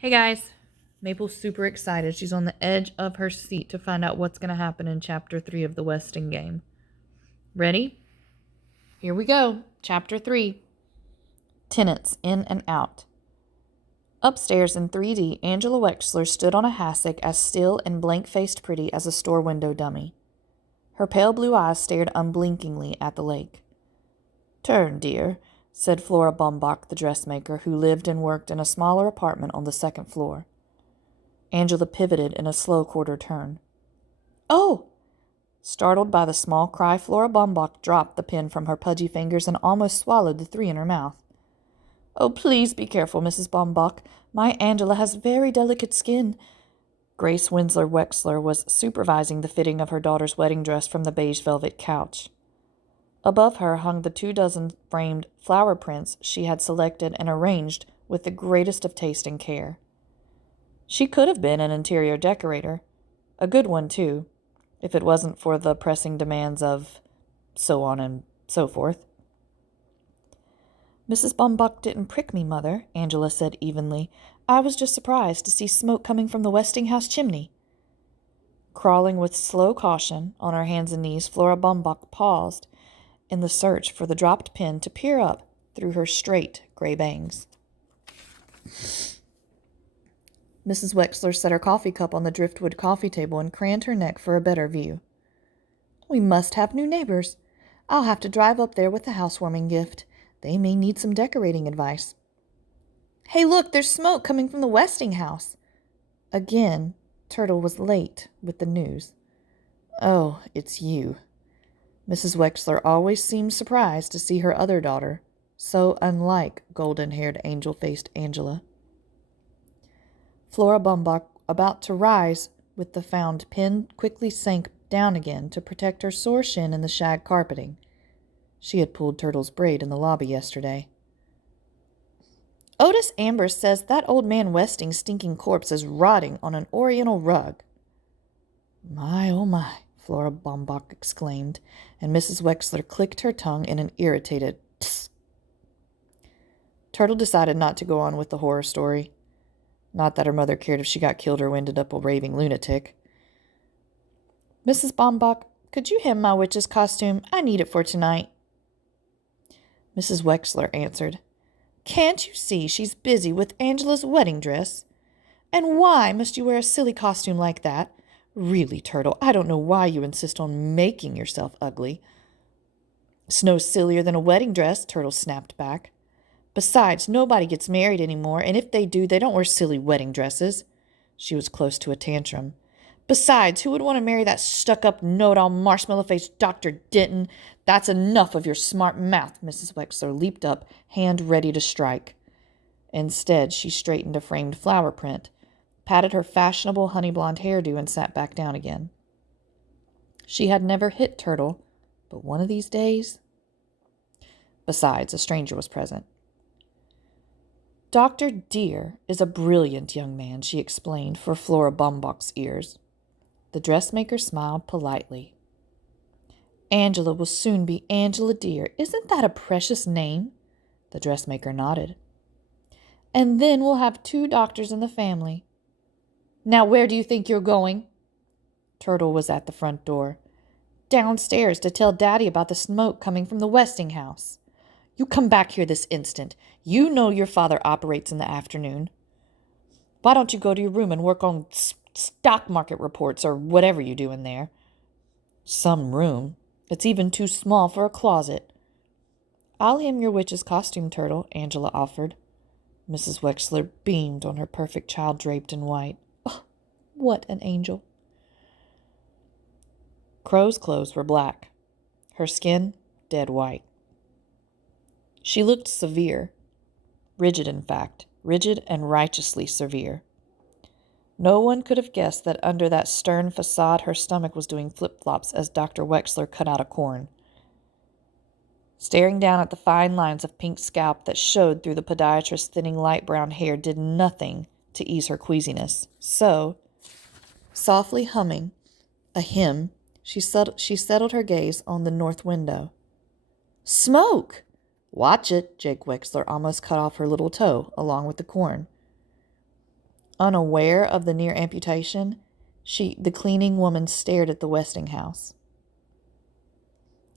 Hey guys, Maple's super excited. She's on the edge of her seat to find out what's going to happen in Chapter 3 of the Westing game. Ready? Here we go. Chapter 3. Tenants in and out. Upstairs in 3D, Angela Wexler stood on a hassock as still and blank-faced pretty as a store window dummy. Her pale blue eyes stared unblinkingly at the lake. "Turn, dear," said Flora Baumbach, the dressmaker, who lived and worked in a smaller apartment on the second floor. Angela pivoted in a slow quarter turn. "Oh!" Startled by the small cry, Flora Baumbach dropped the pen from her pudgy fingers and almost swallowed the three in her mouth. "Oh, please be careful, Mrs. Baumbach. My Angela has very delicate skin." Grace Winslow Wexler was supervising the fitting of her daughter's wedding dress from the beige velvet couch. Above her hung the 24 framed flower prints she had selected and arranged with the greatest of taste and care. She could have been an interior decorator, a good one too, if it wasn't for the pressing demands of so on and so forth. "Mrs. Baumbach didn't prick me, Mother," Angela said evenly. "I was just surprised to see smoke coming from the Westinghouse chimney." Crawling with slow caution on her hands and knees, Flora Baumbach paused in the search for the dropped pen to peer up through her straight gray bangs. Mrs. Wexler set her coffee cup on the driftwood coffee table and craned her neck for a better view. "We must have new neighbors. I'll have to drive up there with the housewarming gift. They may need some decorating advice." "Hey, look, there's smoke coming from the Westinghouse." Again, Turtle was late with the news. "Oh, it's you." Mrs. Wexler always seemed surprised to see her other daughter, so unlike golden-haired, angel-faced Angela. Flora Baumbach, about to rise with the found pen, quickly sank down again to protect her sore shin in the shag carpeting. She had pulled Turtle's braid in the lobby yesterday. "Otis Amber says that old man Westing's stinking corpse is rotting on an oriental rug." "My, oh my," Flora Baumbach exclaimed, and Mrs. Wexler clicked her tongue in an irritated tss. Turtle decided not to go on with the horror story. Not that her mother cared if she got killed or ended up a raving lunatic. "Mrs. Baumbach, could you hem my witch's costume? I need it for tonight." Mrs. Wexler answered, "Can't you see she's busy with Angela's wedding dress? And why must you wear a silly costume like that? Really, Turtle, I don't know why you insist on making yourself ugly." "It's no sillier than a wedding dress," Turtle snapped back. "Besides, nobody gets married anymore, and if they do, they don't wear silly wedding dresses." She was close to a tantrum. "Besides, who would want to marry that stuck-up, know-it-all, marshmallow-faced Dr. Denton? That's enough of your smart mouth." Mrs. Wexler leaped up, hand ready to strike. Instead, she straightened a framed flower print, patted her fashionable honey-blonde hairdo, and sat back down again. She had never hit Turtle, but one of these days... Besides, a stranger was present. "Dr. Deere is a brilliant young man," she explained for Flora Baumbach's ears. The dressmaker smiled politely. "Angela will soon be Angela Deere. Isn't that a precious name?" The dressmaker nodded. "And then we'll have 2 doctors in the family." "Now where do you think you're going?" Turtle was at the front door. "Downstairs to tell Daddy about the smoke coming from the Westinghouse." "You come back here this instant. You know your father operates in the afternoon. Why don't you go to your room and work on stock market reports or whatever you do in there?" "Some room. It's even too small for a closet." "I'll hem your witch's costume, Turtle," Angela offered. Mrs. Wexler beamed on her perfect child draped in white. Oh, what an angel. Crow's clothes were black. Her skin, dead white. She looked severe. Rigid, in fact. Rigid and righteously severe. No one could have guessed that under that stern facade her stomach was doing flip-flops as Dr. Wexler cut out a corn. Staring down at the fine lines of pink scalp that showed through the podiatrist's thinning light brown hair did nothing to ease her queasiness. So, softly humming a hymn, she settled her gaze on the north window. "Smoke!" "Watch it," Jake Wexler almost cut off her little toe, along with the corn. Unaware of the near amputation, the cleaning woman stared at the Westing house.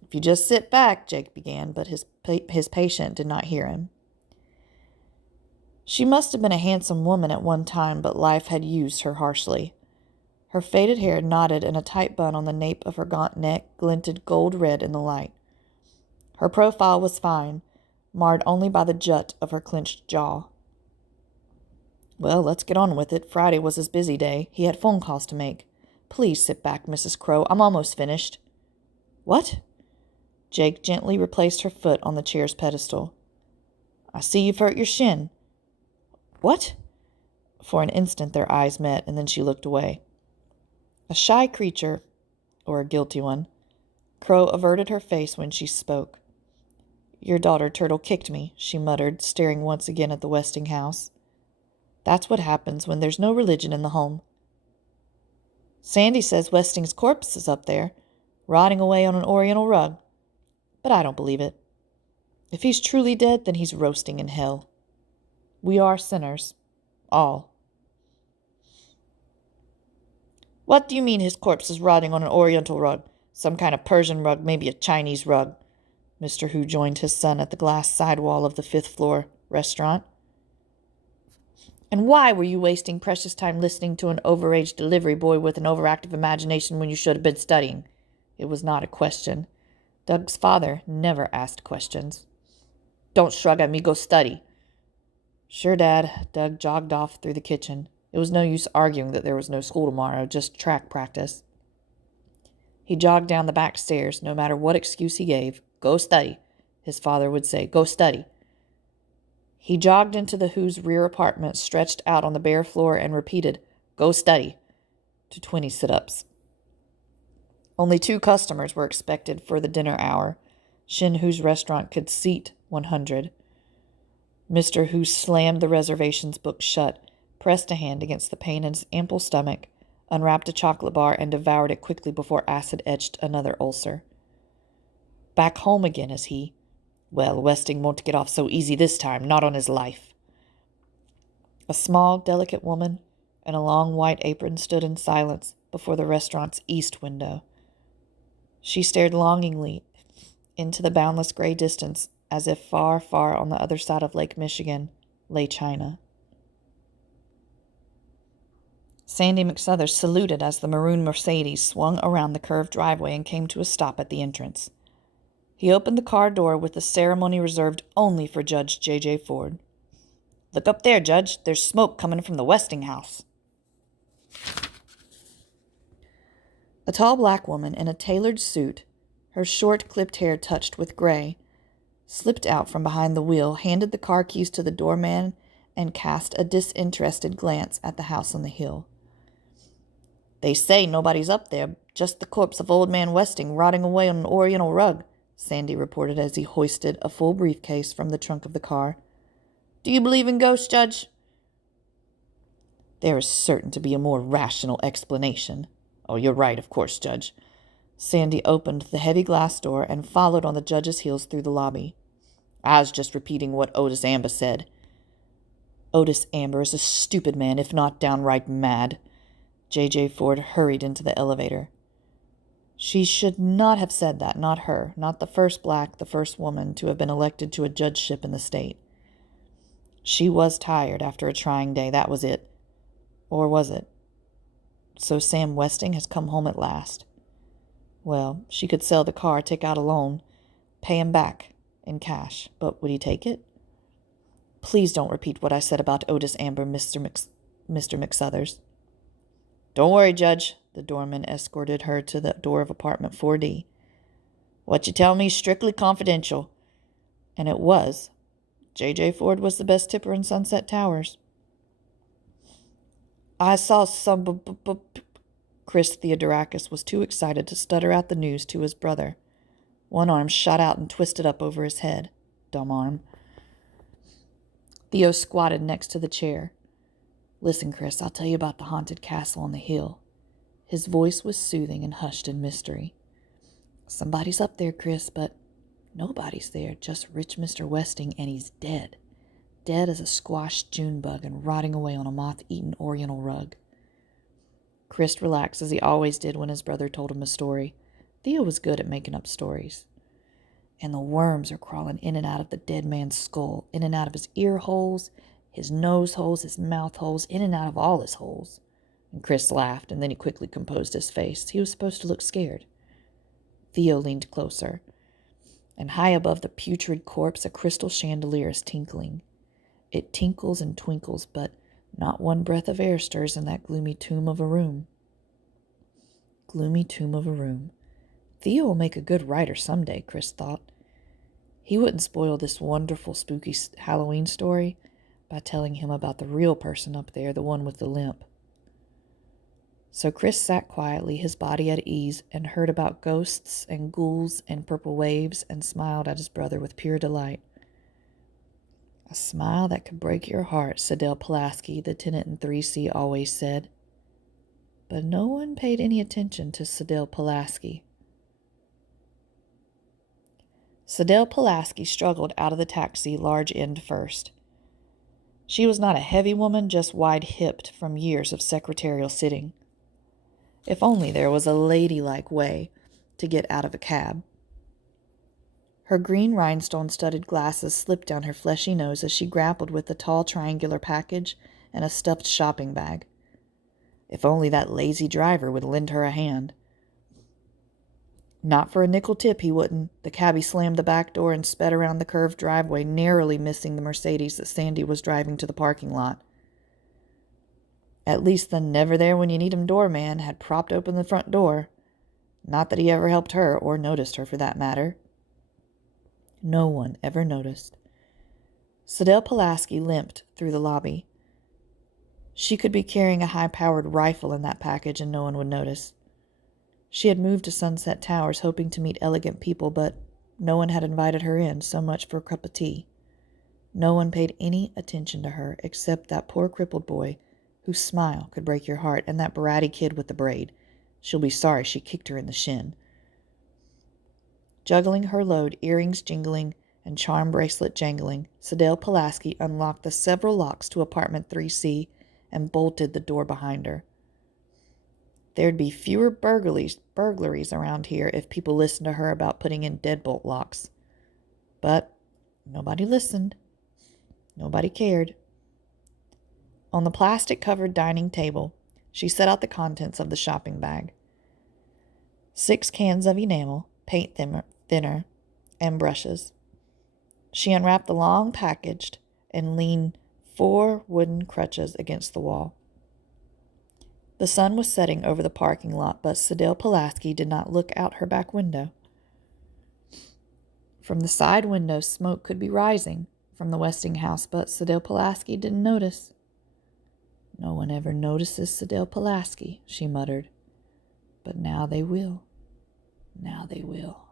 "If you just sit back," Jake began, but his patient did not hear him. She must have been a handsome woman at one time, but life had used her harshly. Her faded hair knotted in a tight bun on the nape of her gaunt neck glinted gold red in the light. Her profile was fine, marred only by the jut of her clenched jaw. "Well, let's get on with it. Friday was his busy day. He had phone calls to make. Please sit back, Mrs. Crow. I'm almost finished." "What?" Jake gently replaced her foot on the chair's pedestal. "I see you've hurt your shin." "What?" For an instant their eyes met, and then she looked away. A shy creature, or a guilty one, Crow averted her face when she spoke. "Your daughter Turtle kicked me," she muttered, staring once again at the Westing house. "That's what happens when there's no religion in the home. Sandy says Westing's corpse is up there, rotting away on an oriental rug. But I don't believe it. If he's truly dead, then he's roasting in hell. We are sinners. All." "What do you mean his corpse is rotting on an oriental rug? Some kind of Persian rug, maybe a Chinese rug." Mr. Hu joined his son at the glass sidewall of the 5th-floor restaurant. "And why were you wasting precious time listening to an overage delivery boy with an overactive imagination when you should have been studying?" It was not a question. Doug's father never asked questions. "Don't shrug at me. Go study." "Sure, Dad." Doug jogged off through the kitchen. It was no use arguing that there was no school tomorrow, just track practice. He jogged down the back stairs, no matter what excuse he gave. "Go study," his father would say. "Go study." He jogged into the Who's rear apartment, stretched out on the bare floor, and repeated, "Go study," to 20 sit-ups. Only 2 customers were expected for the dinner hour. Shin Hu's restaurant could seat 100. Mr. Hu slammed the reservations book shut, pressed a hand against the pain in his ample stomach, unwrapped a chocolate bar, and devoured it quickly before acid etched another ulcer. Back home again, is he? Well, Westing won't get off so easy this time, not on his life. A small, delicate woman in a long white apron stood in silence before the restaurant's east window. She stared longingly into the boundless gray distance, as if far, far on the other side of Lake Michigan lay China. Sandy McSuthers saluted as the maroon Mercedes swung around the curved driveway and came to a stop at the entrance. He opened the car door with the ceremony reserved only for Judge J.J. Ford. "Look up there, Judge. There's smoke coming from the Westing house." A tall black woman in a tailored suit, her short clipped hair touched with gray, slipped out from behind the wheel, handed the car keys to the doorman, and cast a disinterested glance at the house on the hill. "They say nobody's up there, just the corpse of old man Westing rotting away on an oriental rug," Sandy reported as he hoisted a full briefcase from the trunk of the car. "Do you believe in ghosts, Judge?" "There is certain to be a more rational explanation." "Oh, you're right, of course, Judge." Sandy opened the heavy glass door and followed on the judge's heels through the lobby. "I was just repeating what Otis Amber said." "Otis Amber is a stupid man, if not downright mad." J.J. Ford hurried into the elevator. She should not have said that, not her, not the first black, the first woman to have been elected to a judgeship in the state. She was tired after a trying day, that was it. Or was it? So Sam Westing has come home at last. Well, she could sell the car, take out a loan, pay him back in cash. But would he take it? "Please don't repeat what I said about Otis Amber, Mr. McSuthers." "Don't worry, Judge." The doorman escorted her to the door of apartment 4D. "What you tell me is strictly confidential." And it was. J.J. Ford was the best tipper in Sunset Towers. "I saw some Chris Theodorakis was too excited to stutter out the news to his brother. One arm shot out and twisted up over his head. Dumb arm. Theo squatted next to the chair. "Listen, Chris, I'll tell you about the haunted castle on the hill." His voice was soothing and hushed in mystery. "Somebody's up there, Chris, but nobody's there, just rich Mr. Westing, and he's dead. dead as a squashed June bug and rotting away on a moth-eaten oriental rug. Chris relaxed as he always did when his brother told him a story. Theo was good at making up stories. And the worms are crawling in and out of the dead man's skull, in and out of his ear holes, his nose holes, his mouth holes, in and out of all his holes. And Chris laughed, and then he quickly composed his face. He was supposed to look scared. Theo leaned closer, and high above the putrid corpse a crystal chandelier is tinkling. It tinkles and twinkles, but not one breath of air stirs in that gloomy tomb of a room. Gloomy tomb of a room. Theo will make a good writer someday, Chris thought. He wouldn't spoil this wonderful, spooky Halloween story by telling him about the real person up there, the one with the limp. So Chris sat quietly, his body at ease, and heard about ghosts and ghouls and purple waves and smiled at his brother with pure delight. A smile that could break your heart, Sadell Pulaski, the tenant in 3C, always said. But no one paid any attention to Sadell Pulaski. Sadell Pulaski struggled out of the taxi, large end first. She was not a heavy woman, just wide-hipped from years of secretarial sitting. If only there was a ladylike way to get out of a cab. Her green rhinestone-studded glasses slipped down her fleshy nose as she grappled with the tall triangular package and a stuffed shopping bag. If only that lazy driver would lend her a hand. Not for a nickel tip, he wouldn't. The cabbie slammed the back door and sped around the curved driveway, narrowly missing the Mercedes that Sandy was driving to the parking lot. At least the never-there-when-you-need-him doorman had propped open the front door. Not that he ever helped her, or noticed her for that matter. No one ever noticed. Sadell Pulaski limped through the lobby. She could be carrying a high-powered rifle in that package and no one would notice. She had moved to Sunset Towers hoping to meet elegant people, but no one had invited her in, so much for a cup of tea. No one paid any attention to her except that poor crippled boy whose smile could break your heart, and that bratty kid with the braid. She'll be sorry she kicked her in the shin. Juggling her load, earrings jingling and charm bracelet jangling, Sadell Pulaski unlocked the several locks to apartment 3C and bolted the door behind her. There'd be fewer burglaries around here if people listened to her about putting in deadbolt locks. But nobody listened. Nobody cared. On the plastic-covered dining table, she set out the contents of the shopping bag. 6 cans of enamel, paint thinner, and brushes. She unwrapped the long package and leaned 4 wooden crutches against the wall. The sun was setting over the parking lot, but Sadell Pulaski did not look out her back window. From the side window, smoke could be rising from the Westinghouse, but Sadell Pulaski didn't notice. No one ever notices Sadell Pulaski, she muttered. But now they will. Now they will.